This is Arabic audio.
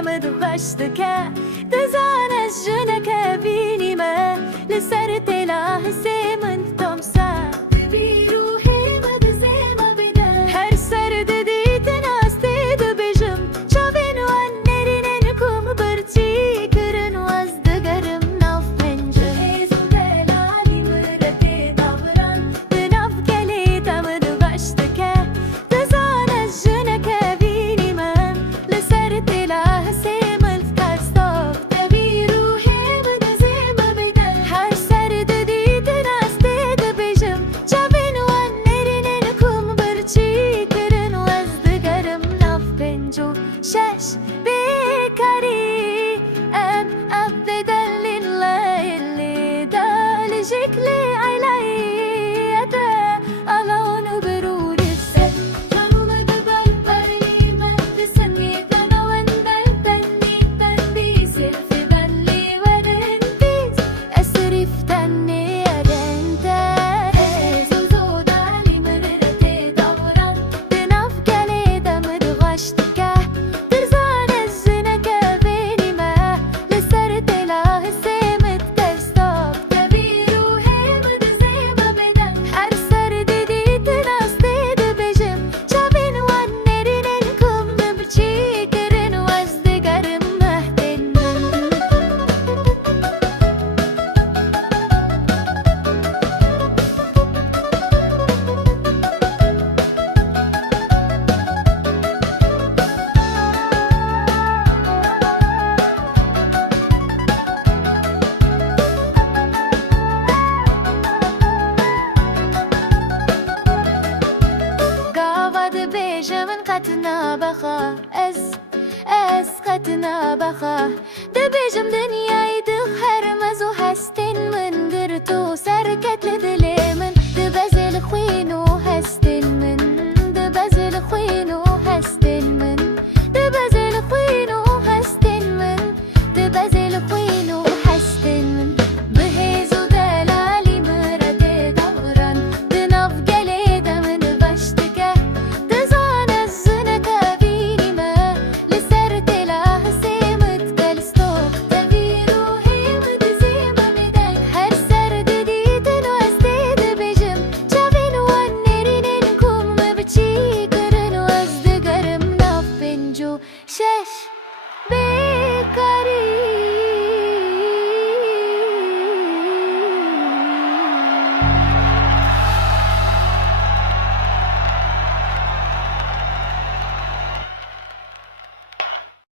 مدغشتك تزانش جنك بيني ما لسرت له سيمن تمسا بروحي مدزي ما بدا هر سرد ديت ناس تيد بجم شابين وانرين انكم برتي كرن وازدقرم ناف منجم هيزو دلالي مرتي دابران بناف كليتا مدغشتك تزانش جنك بيني ما لسرت له سيمن تكستوك تبي روحي مدزي ما بدا هر سرد ديت ناس تيد بجم شابين وانرين انكم برتي كرن وازدقرم ناف بنجو شش بكاري ام ابدا لله دالجيك لي علايته الون برود السن كانوا مدبل بري من تسمي انا وندل تني تنبيسر في بلي ورنتيز اسرف تني ادنتا زوزو دالي مرتي دوران بناف كليدا مدغشتك ترزان الزنك بيني ما لسرت له سيمت تستوك تبي روحي مدزي ما بدن هر سرد ديت ناس تيد بجم شابين وانرين انكم ببجي كرن وازدقرم مهتن قاعد بيجا من قتنا بخا اس قتنا بخا دبيجم دنيا يدخ هرمز وهستن من درتو سركت لدلي من دبزل خوينو هستن من دبزل خوينو هستن من دبزل خوينو هستن من دبزل خوينو هستن من بهيزو دلالي مرتي دوران بناف قليدا من بشتك تزان الزنك بيني ما لسرت له سيمت كالستوك تبي روحي مدزي ما بدن هر سرد ديت وازديد بجم شافين وانرين انكم بتشي كرن وازدقرم ناف بنجو شش